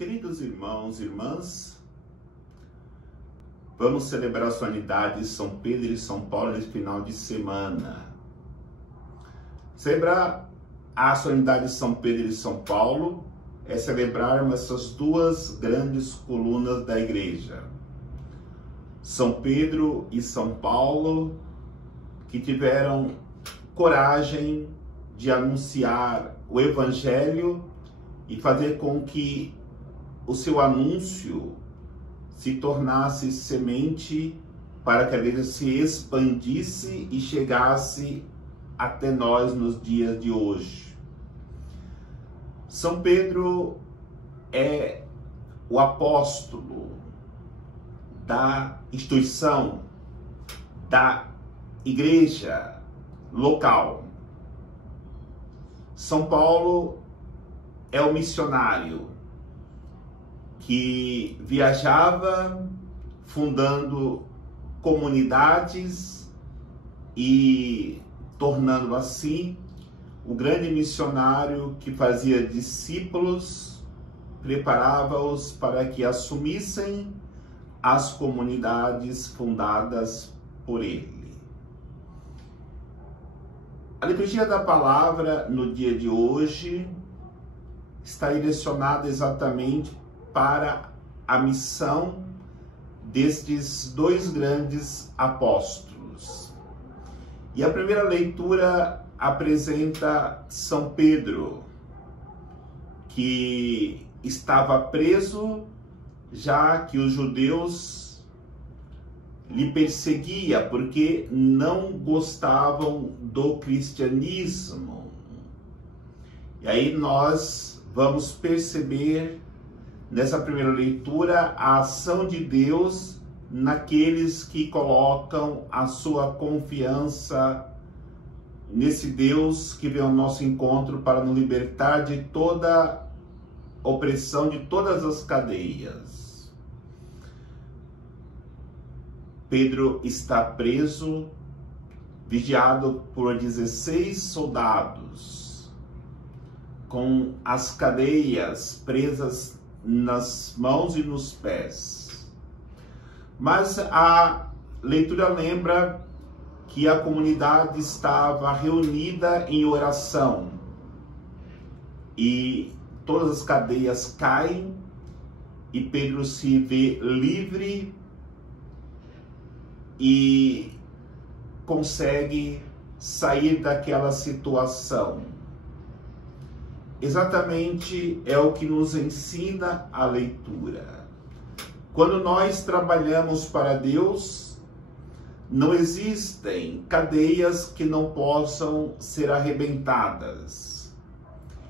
Queridos irmãos e irmãs, vamos celebrar a solenidade de São Pedro e São Paulo nesse final de semana. Celebrar a solenidade de São Pedro e São Paulo é celebrarmos essas duas grandes colunas da igreja. São Pedro e São Paulo, que tiveram coragem de anunciar o Evangelho e fazer com que o seu anúncio se tornasse semente para que a igreja se expandisse e chegasse até nós nos dias de hoje. São Pedro é o apóstolo da instituição, da igreja local. São Paulo é o missionário que viajava fundando comunidades e tornando assim o grande missionário que fazia discípulos, preparava-os para que assumissem as comunidades fundadas por ele. A liturgia da palavra no dia de hoje está direcionada exatamente para a missão destes dois grandes apóstolos. E a primeira leitura apresenta São Pedro, que estava preso, já que os judeus lhe perseguiam porque não gostavam do cristianismo. E aí nós vamos perceber nessa primeira leitura a ação de Deus naqueles que colocam a sua confiança nesse Deus que vem ao nosso encontro para nos libertar de toda opressão, de todas as cadeias. Pedro está preso, vigiado por 16 soldados, com as cadeias presas nas mãos e nos pés. Mas a leitura lembra que a comunidade estava reunida em oração e todas as cadeias caem e Pedro se vê livre e consegue sair daquela situação. Exatamente é o que nos ensina a leitura. Quando nós trabalhamos para Deus, não existem cadeias que não possam ser arrebentadas.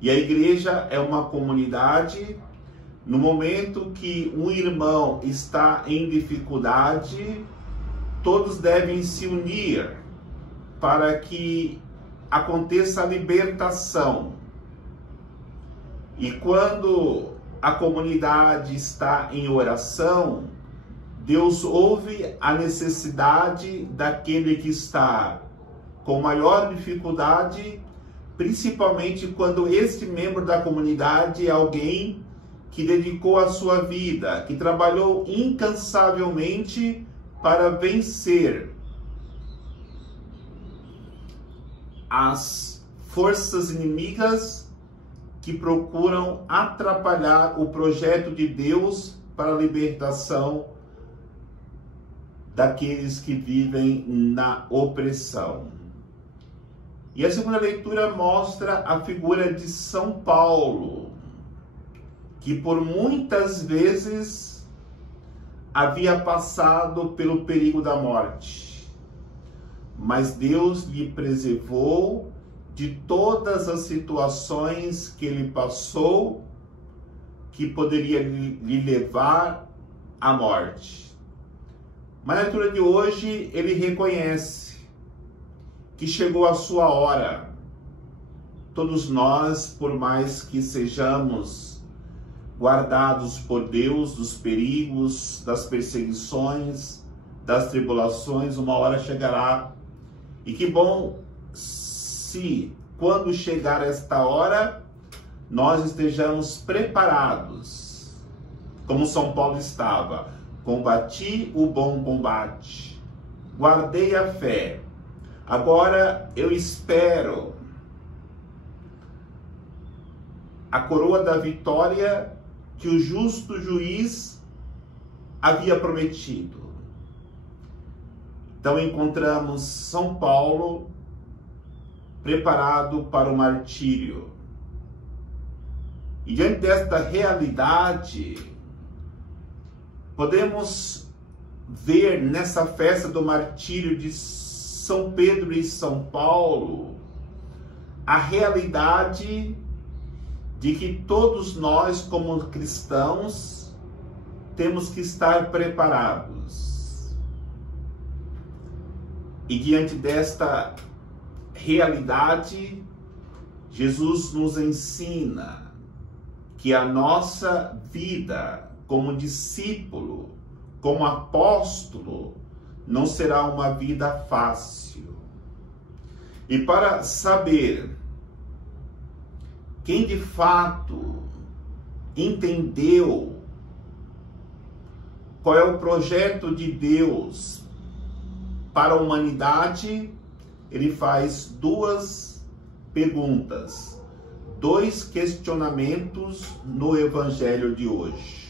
E a igreja é uma comunidade. No momento que um irmão está em dificuldade, todos devem se unir para que aconteça a libertação. E quando a comunidade está em oração, Deus ouve a necessidade daquele que está com maior dificuldade, principalmente quando este membro da comunidade é alguém que dedicou a sua vida, que trabalhou incansavelmente para vencer as forças inimigas que procuram atrapalhar o projeto de Deus para a libertação daqueles que vivem na opressão. E a segunda leitura mostra a figura de São Paulo, que por muitas vezes havia passado pelo perigo da morte, mas Deus lhe preservou de todas as situações que ele passou, que poderia lhe levar à morte. Mas na leitura de hoje, ele reconhece que chegou a sua hora. Todos nós, por mais que sejamos guardados por Deus dos perigos, das perseguições, das tribulações, uma hora chegará. E que bom se, quando chegar esta hora, nós estejamos preparados como São Paulo estava: combati o bom combate, guardei a fé, agora eu espero a coroa da vitória que o justo juiz havia prometido. Então encontramos São Paulo preparado para o martírio. E diante desta realidade, podemos ver nessa festa do martírio de São Pedro e São Paulo a realidade de que todos nós, como cristãos, temos que estar preparados. E diante desta realidade, Jesus nos ensina que a nossa vida como discípulo, como apóstolo, não será uma vida fácil. E para saber quem de fato entendeu qual é o projeto de Deus para a humanidade, ele faz duas perguntas, dois questionamentos no Evangelho de hoje.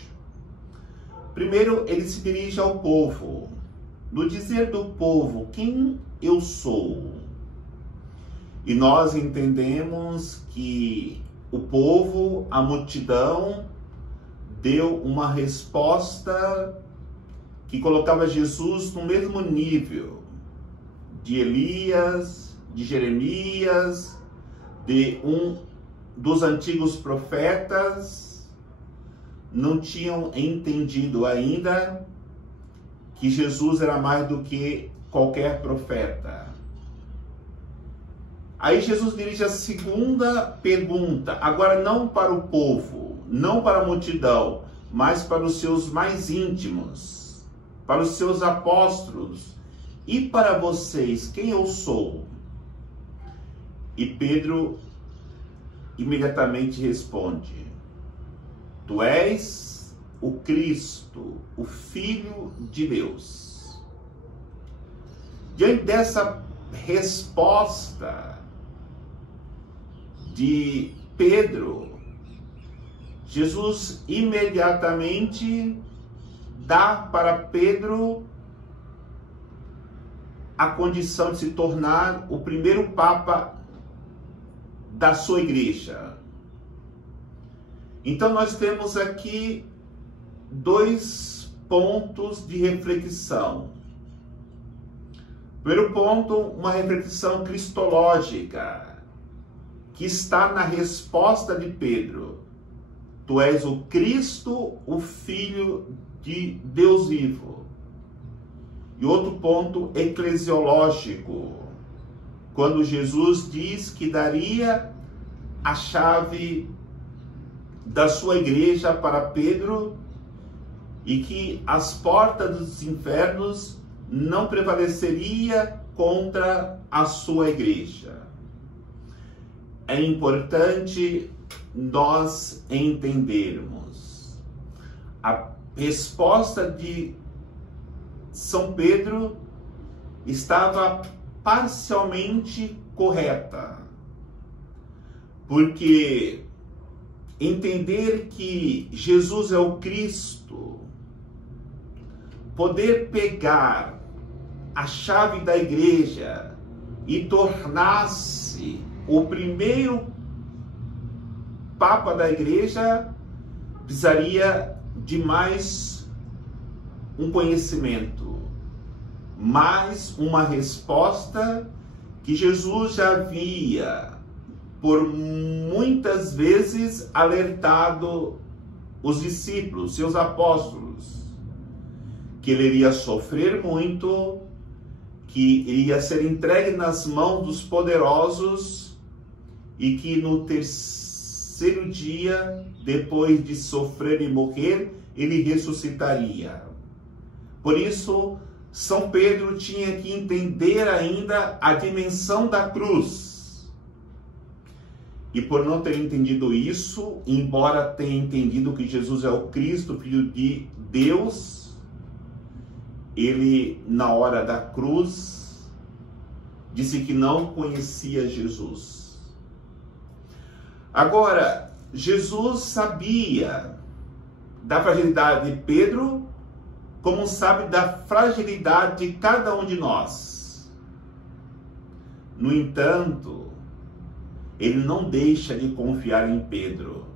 Primeiro, ele se dirige ao povo. No dizer do povo, quem eu sou? E nós entendemos que o povo, a multidão, deu uma resposta que colocava Jesus no mesmo nível de Elias, de Jeremias, de um dos antigos profetas. Não tinham entendido ainda que Jesus era mais do que qualquer profeta. Aí Jesus dirige a segunda pergunta, agora não para o povo, não para a multidão, mas para os seus mais íntimos, para os seus apóstolos. E para vocês, quem eu sou? E Pedro imediatamente responde: Tu és o Cristo, o Filho de Deus. Diante dessa resposta de Pedro, Jesus imediatamente dá para Pedro a condição de se tornar o primeiro Papa da sua igreja. Então nós temos aqui dois pontos de reflexão. Primeiro ponto, uma reflexão cristológica, que está na resposta de Pedro: Tu és o Cristo, o Filho de Deus vivo. E outro ponto eclesiológico, quando Jesus diz que daria a chave da sua igreja para Pedro e que as portas dos infernos não prevaleceria contra a sua igreja. É importante nós entendermos a resposta de São Pedro estava parcialmente correta, porque entender que Jesus é o Cristo, poder pegar a chave da igreja e tornar-se o primeiro Papa da igreja, precisaria de mais um conhecimento, mais uma resposta que Jesus já havia por muitas vezes alertado os discípulos, seus apóstolos, que ele iria sofrer muito, que iria ser entregue nas mãos dos poderosos e que no terceiro dia, depois de sofrer e morrer, ele ressuscitaria. Por isso, São Pedro tinha que entender ainda a dimensão da cruz. E por não ter entendido isso, embora tenha entendido que Jesus é o Cristo, Filho de Deus, ele, na hora da cruz, disse que não conhecia Jesus. Agora, Jesus sabia da fragilidade de Pedro, como sabe da fragilidade de cada um de nós. No entanto, ele não deixa de confiar em Pedro.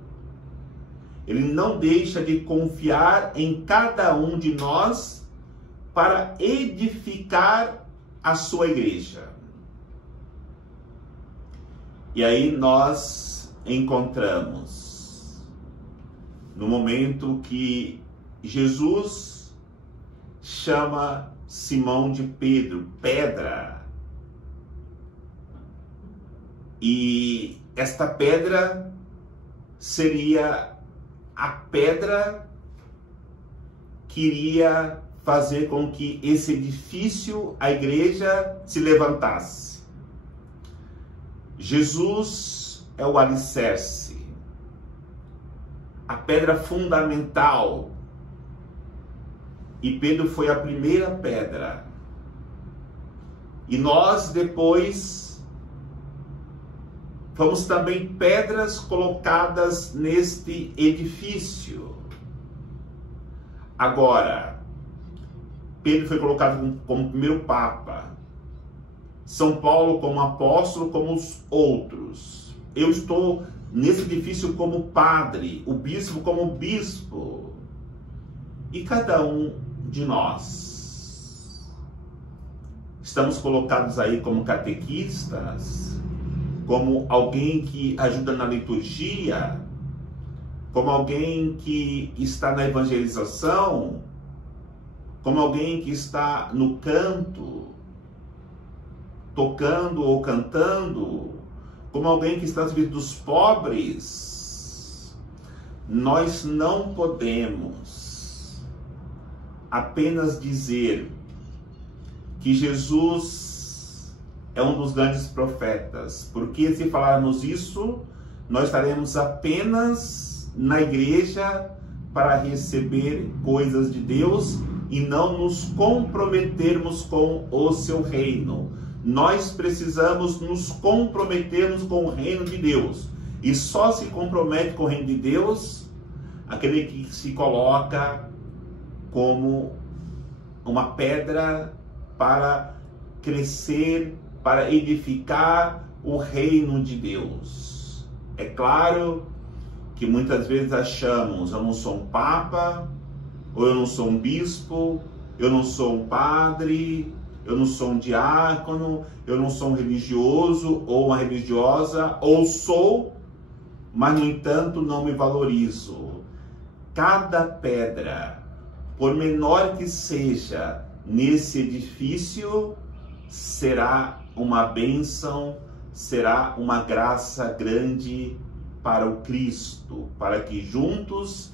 Ele não deixa de confiar em cada um de nós para edificar a sua igreja. E aí nós encontramos, no momento que Jesus chama Simão de Pedro, pedra. E esta pedra seria a pedra que iria fazer com que esse edifício, a igreja, se levantasse. Jesus é o alicerce, a pedra fundamental. E Pedro foi a primeira pedra. E nós depois fomos também pedras colocadas neste edifício. Agora, Pedro foi colocado como primeiro papa, São Paulo como apóstolo, como os outros. Eu estou nesse edifício como padre, o bispo como bispo. E cada um de nós estamos colocados aí como catequistas, como alguém que ajuda na liturgia, como alguém que está na evangelização, como alguém que está no canto, tocando ou cantando, como alguém que está no serviço dos pobres. Nós não podemos apenas dizer que Jesus é um dos grandes profetas, porque se falarmos isso, nós estaremos apenas na igreja para receber coisas de Deus e não nos comprometermos com o seu reino. Nós precisamos nos comprometermos com o reino de Deus. E só se compromete com o reino de Deus aquele que se coloca como uma pedra para crescer, para edificar o reino de Deus. É claro que muitas vezes achamos, eu não sou um papa, ou eu não sou um bispo, eu não sou um padre, eu não sou um diácono, eu não sou um religioso ou uma religiosa, ou sou, mas no entanto não me valorizo. Cada pedra, por menor que seja nesse edifício, será uma bênção, será uma graça grande para o Cristo, para que juntos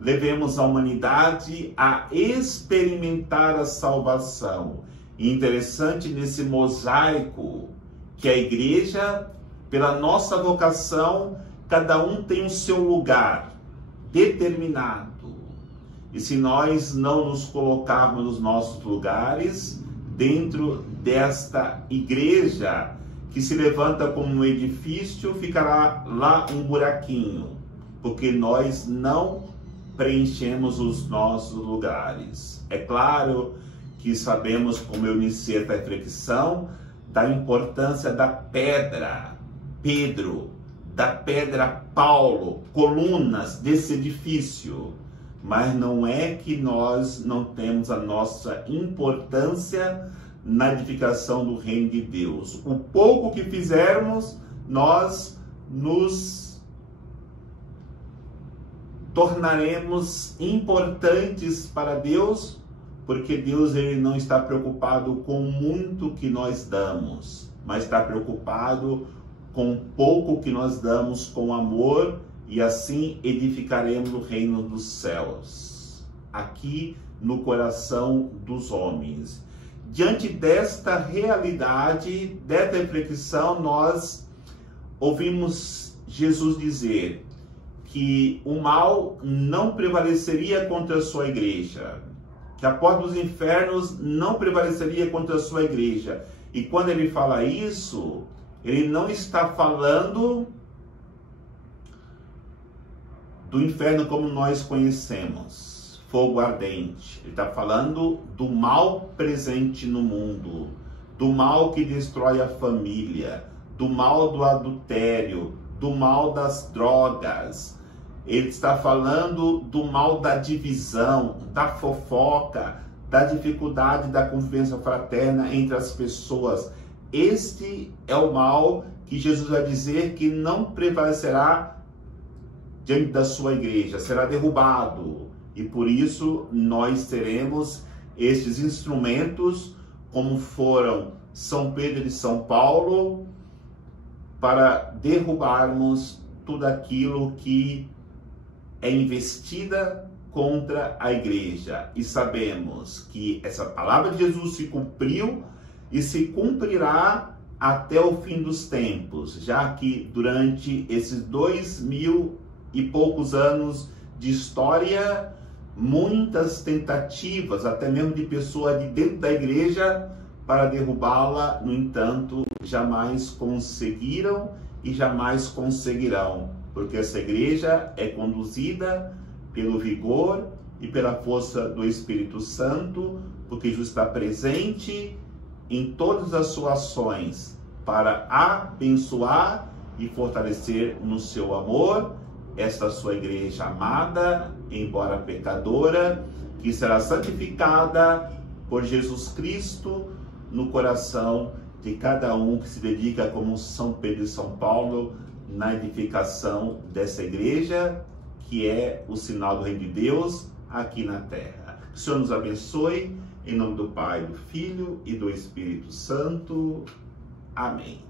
levemos a humanidade a experimentar a salvação. E interessante nesse mosaico que a igreja, pela nossa vocação, cada um tem o seu lugar determinado. E se nós não nos colocarmos nos nossos lugares, dentro desta igreja que se levanta como um edifício, ficará lá um buraquinho, porque nós não preenchemos os nossos lugares. É claro que sabemos, como eu iniciei esta reflexão, da importância da pedra Pedro, da pedra Paulo, colunas desse edifício. Mas não é que nós não temos a nossa importância na edificação do reino de Deus. O pouco que fizermos, nós nos tornaremos importantes para Deus, porque Deus ele não está preocupado com muito que nós damos, mas está preocupado com o pouco que nós damos com amor, e assim edificaremos o reino dos céus, aqui no coração dos homens. Diante desta realidade, desta reflexão, nós ouvimos Jesus dizer que o mal não prevaleceria contra a sua igreja, que a porta dos infernos não prevaleceria contra a sua igreja. E quando ele fala isso, ele não está falando do inferno como nós conhecemos, fogo ardente. Ele está falando do mal presente no mundo, do mal que destrói a família, do mal do adultério, do mal das drogas. Ele está falando do mal da divisão, da fofoca, da dificuldade da convivência fraterna entre as pessoas. Este é o mal que Jesus vai dizer que não prevalecerá diante da sua igreja, será derrubado. E por isso nós teremos estes instrumentos, como foram São Pedro e São Paulo, para derrubarmos tudo aquilo que é investida contra a igreja. E sabemos que essa palavra de Jesus se cumpriu e se cumprirá até o fim dos tempos, já que durante esses 2000 e poucos anos de história, muitas tentativas, até mesmo de pessoas de dentro da igreja, para derrubá-la, no entanto, jamais conseguiram e jamais conseguirão, porque essa igreja é conduzida pelo vigor e pela força do Espírito Santo, porque Jesus está presente em todas as suas ações para abençoar e fortalecer no seu amor esta sua igreja amada, embora pecadora, que será santificada por Jesus Cristo no coração de cada um que se dedica, como São Pedro e São Paulo, na edificação dessa igreja, que é o sinal do Reino de Deus aqui na terra. Que o Senhor nos abençoe, em nome do Pai, do Filho e do Espírito Santo. Amém.